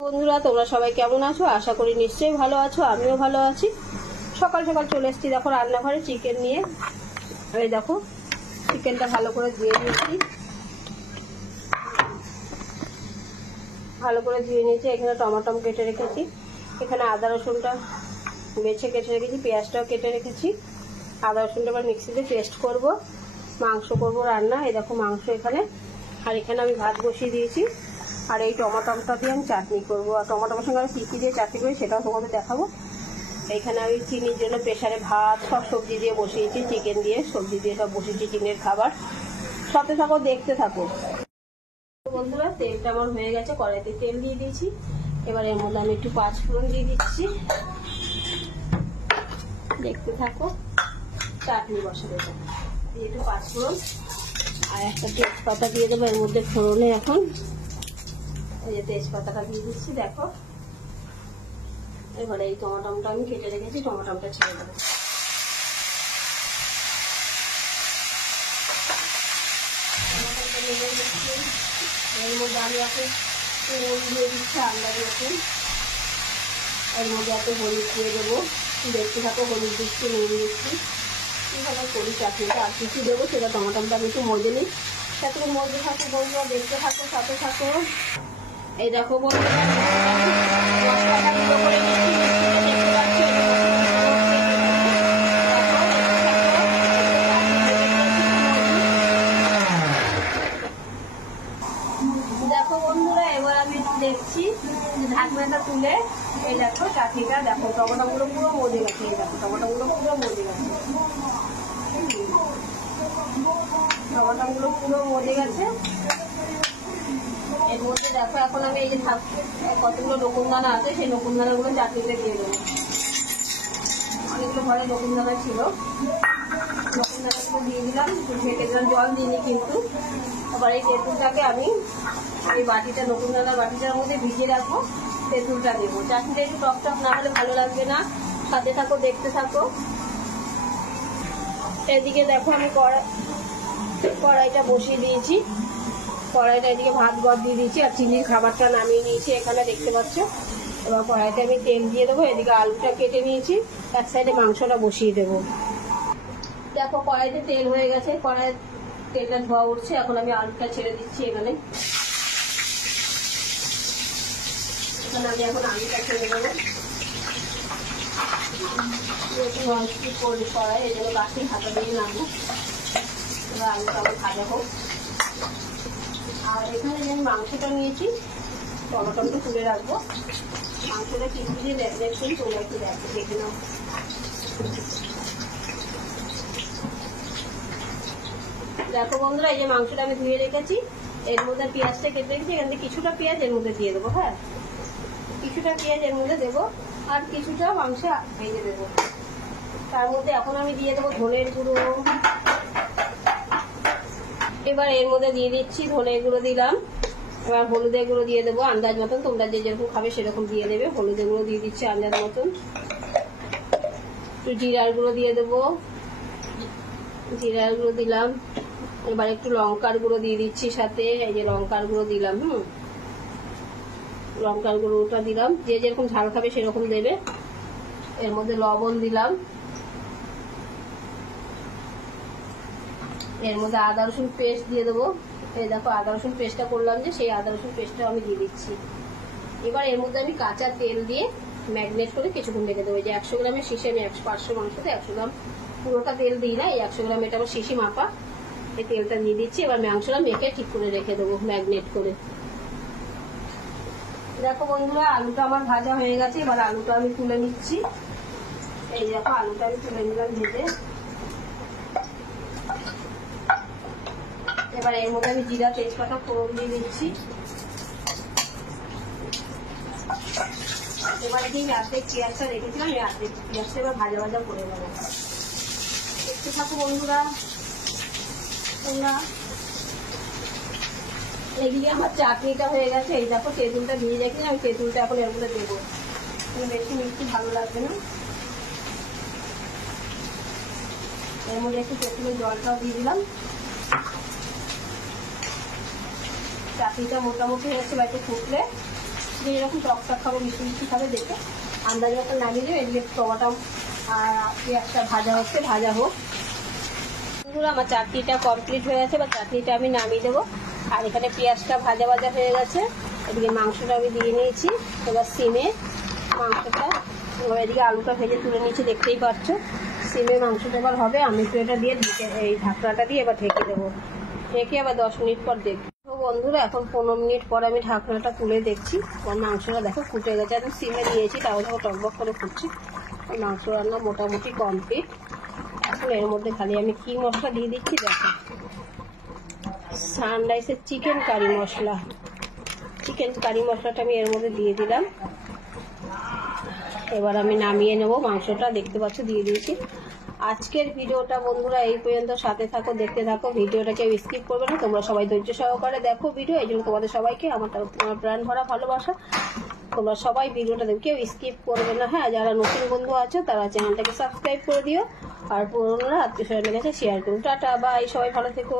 বন্ধুরা তোমরা সবাই কেমন আছো? আশা করি নিশ্চয়ই ভালো আছো, আমিও ভালো আছি। সকাল সকাল চলে এসেছি দেখো রান্নাঘরে চিকেন নিয়ে। এই দেখো চিকেনটা ভালো করে ধুয়ে নিয়েছি, এখানে টমেটো কেটে রেখেছি, এখানে আদা রসুনটা বেছে কেটে রেখেছি, পেঁয়াজটাও কেটে রেখেছি। আদা রসুনটা আবার মিক্সিতে পেস্ট করব, মাংস করব রান্না। এই দেখো মাংস এখানে, আর এখানে আমি ভাত বসিয়ে দিয়েছি। আর এই টমেটোটা দিয়ে আমি চাটনি করবো, আর টমেটোর সঙ্গে আমি কী দিয়ে চাটনি করি সেটাও তোমাদের দেখাবো। এখানে আমি চিনির জন্য প্রেসারে ভাত সব সবজি দিয়ে বসিয়েছি, চিকেন দিয়ে সবজি দিয়ে সব বসিয়েছি, চিকেনের খাবার। সাথে থাকো, দেখতে থাকো বন্ধুরা। তেলটা আমার হয়ে গেছে, কড়াইতে তেল দিয়ে দিয়েছি। এবার এর মধ্যে আমি একটু পাঁচফোড়ন দিয়ে দিচ্ছি, দেখতে থাকো। চাটনি বসাতে দিয়ে একটু পাঁচফোড়ন আর একটা তেজপাতা দিয়ে দেবো এর মধ্যে ফোড়নে। এখন এই যে তেজপাতাটা দিয়ে দিচ্ছি দেখো। এবারে এই টমেটোটা আমি কেটে রেখেছি, টমেটোটা ছেড়ে দেবো। এর মধ্যে আমি এখন নুন দিয়ে দিচ্ছি আন্দাজ মতন, এর মধ্যে এত হলুদ দিয়ে দেবো। দেখতে থাকো, হলুদ দিচ্ছি, নুন দিচ্ছি, কীভাবে করি চাটনিটা। আর কিছু দেবো সেটা টমেটোটা আমি একটু মজে নিই, সাথে মজে থাকো বন্ধুরা, দেখতে থাকো, সাথে থাকো। এই দেখো বন্ধুরা মশলাটা গুঁড়ো করে নিচ্ছি, দেখতে পাচ্ছি। দেখো বন্ধুরা এবার আমি দেখছি ঢাকনাটা তুলে, এই দেখো চাটনিটা দেখো টমেটোগুলো পুরো মজে গেছে। এই দেখো টমেটোগুলো পুরো মজে গেছে, টমেটোগুলো পুরো মজে গেছে। এর মধ্যে দেখো এখন আমি এই যে কতগুলো নকুনদানা আছে সেই নকুনদানাগুলো চাটনিতে দিয়ে দেবো। অনেকগুলো ঘরে নকুনদানা ছিল, নকুনদানাগুলো দিয়ে দিলাম, ঢেকে দিলাম, জল দিইনি কিন্তু। আবার এই তেঁতুলটাকে আমি এই বাটিটা, নকুনদানার বাটিটার মধ্যে ভিজিয়ে রাখবো, তেঁতুলটা দেবো। চাটনিটা একটু টক টক না হলে ভালো লাগবে না, সাথে থাকো, দেখতে থাকো। এদিকে দেখো আমি কড়াইটা বসিয়ে দিয়েছি, কড়াইটা এদিকে ভাত গড় দিয়ে দিয়েছি, আর চিনির খাবারটা নামিয়ে নিয়েছি এখানে দেখতে পাচ্ছ। এবার কড়াইতে আমি তেল দিয়ে দেবো, এদিকে আলুটা কেটে নিয়েছি, এক সাইডে মাংসটা বসিয়ে দেবো। দেখো কড়াইতে তেল হয়ে গেছে, কড়াই তেলটা ধোয়া উঠছে। এখন আমি আলুটা ছেড়ে দিচ্ছি এখানে, আমি এখন আলুটা ছেড়ে দেবো। কড়াই এই জন্য বাকি হাতা দিয়ে নামবো। এবার আলুটা আমার ভাজা হোক। আর এখানে যে আমি মাংসটা নিয়েছি, টমেটোটা তুলে রাখবো। মাংসটা কি দিয়ে দেখছি তোমরা একটু দেখে নাও। দেখো বন্ধুরা এই যে মাংসটা আমি ধুয়ে রেখেছি, এর মধ্যে পেঁয়াজটা কেটে রেখেছি, এখান থেকে কিছুটা পেঁয়াজ এর মধ্যে দিয়ে দেবো। হ্যাঁ, কিছুটা পেঁয়াজ এর মধ্যে দেবো, আর কিছুটা মাংসে ভেজে দেবো। তার মধ্যে এখন আমি দিয়ে দেবো ধনের গুঁড়ো। এবার এর মধ্যে দিয়ে দিচ্ছি ধনের গুঁড়ো দিলাম। এবার হলুদের গুঁড়ো দিয়ে দেবো আন্দাজ মতন, তোমরা যে যেরকম খাবে সেরকম দিয়ে দেবে। হলুদের গুঁড়ো দিয়ে দিচ্ছি আন্দাজ মতন। একটু জিরার গুঁড়ো দিয়ে দেবো, জিরার গুঁড়ো দিলাম। এবার একটু লঙ্কার গুঁড়ো দিয়ে দিচ্ছি সাথে, এই যে লঙ্কার গুঁড়ো দিলাম। লঙ্কার গুঁড়োটা দিলাম, যে যেরকম ঝাল খাবে সেরকম দেবে। এর মধ্যে লবণ দিলাম, এর মধ্যে আদা রসুন পেস্ট দিয়ে দেবো। এই দেখো আদা রসুন পেস্টটা করলাম যে, সেই আদা রসুন পেস্টটা আমি দিয়ে দিচ্ছি। এবার এর মধ্যে আমি কাঁচা তেল দিয়ে ম্যাগনেট করে কিছুক্ষণ রেখে দেবো। যে 100 গ্রামের শিশি, আমি 500 মাংসতে 100 গ্রাম পুরোটা তেল দিই না, এই 100 গ্রাম এটা আমার শিশি মাপা, এই তেলটা দিয়ে দিচ্ছি। এবার মাংসটা মেখে ঠিক করে রেখে দেবো ম্যাগনেট করে। দেখো বন্ধুরা আলুটা আমার ভাজা হয়ে গেছে, এবার আলুটা আমি তুলে নিচ্ছি। এই দেখো আলুটা আমি তুলে নিলাম ভেজে। এবার এর মধ্যে আমি জিরা তেজপাতা ফোড়ন দিয়ে দিচ্ছি। এবার এই অর্ধেক পেঁয়াজটা রেখেছিলাম, এই অর্ধেক পেঁয়াজটা এবার ভাজা ভাজা করে নেবো। দেখতে থাকো বন্ধুরা তোমরা। এদিকে আমার চাটনিটা হয়ে গেছে, এই দেখো তেঁতুলটা ভিজে রেখেছি, আমি তেঁতুলটা এখন এর মধ্যে দেবো। বেশি মিষ্টি ভালো লাগবে না, এর মধ্যে একটু তেঁতুলের জলটাও দিয়ে দিলাম। চাটনিটা মোটামুটি হয়েছে, বা একটু ফুটলে যে এরকম টকটা খাবো, মিষ্টি মিষ্টি খাবে দেখে আন্দাজ মতো নামিয়ে দেবে। এদিকে টমাটো আর পেঁয়াজটা ভাজা হচ্ছে, ভাজা হোক। বন্ধুরা আমার চাটনিটা কমপ্লিট হয়ে গেছে, বা চাটনিটা আমি নামিয়ে দেবো। আর এখানে পেঁয়াজটা ভাজা ভাজা হয়ে গেছে, এদিকে মাংসটা আমি দিয়ে নিয়েছি। এবার সিমে মাংসটা, এদিকে আলুটা ভেজে তুলে নিয়েছি দেখতেই পাচ্ছ। সিমে মাংসটা এবার হবে, আমি তো এটা দিয়ে এই ঢাকনাটা দিয়ে এবার ঢেকে দেবো। ঢেকে আবার 10 মিনিট পর দেখবো। তো বন্ধুরা এখন 15 মিনিট পর আমি ঢাকনাটা তুলে দেখছি। আমার মাংসটা দেখো ফুটে গেছে, আমি সিমে দিয়েছি, তাও দেখো টকবক করে ফুটছি। মাংস রান্না মোটামুটি কমপ্লিট। এখন এর মধ্যে খালি আমি কি মশলা দিয়ে দিচ্ছি দেখো, সানরাইসের চিকেন কারি মশলা। চিকেন কারি মশলাটা আমি এর মধ্যে দিয়ে দিলাম। এবার আমি নামিয়ে নেব। মাংসটা দেখতে পাচ্ছ দিয়ে দিয়েছি। আজকের ভিডিওটা বন্ধুরা এই পর্যন্ত, সাথে থাকো, দেখতে থাকো। ভিডিওটা কেউ স্কিপ করবে না, তোমরা সবাই ধৈর্য সহকারে দেখো ভিডিও। এই জন্য তোমাদের সবাইকে আমার প্রাণ ভরা ভালোবাসা। তোমরা সবাই ভিডিওটা দেখো, কেউ স্কিপ করবে না। হ্যাঁ, যারা নতুন বন্ধু আছো তারা চ্যানেলটাকে সাবস্ক্রাইব করে দিও, আর পুরোনোরা আত্মীয় স্বজনের কাছে শেয়ার করো। টাটা, বাই, সবাই ভালো থেকো।